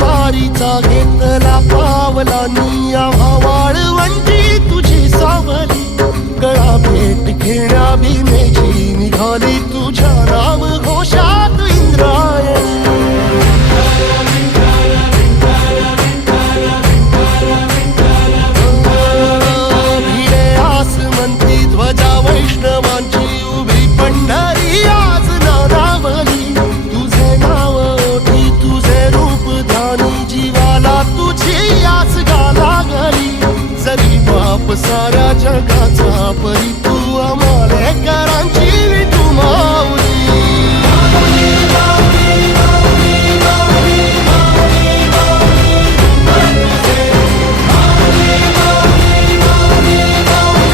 वारीचा घेतला पावलांनी आम्हा वाळवंटी तुझी सावली गळा भेट घेण्या भीमेची निघाली तुझ्या नाम घोषात इंद्रायणी भिडे आसमंती ध्वजा वैष्णवांची उभी पंढरी आज नादावली तुझे नाव ओठी तुझे रूप ध्यानी जीवाला तुझी आस लागली जरी बाप साऱ्या जगाचा परी तू आम्हालेकरांची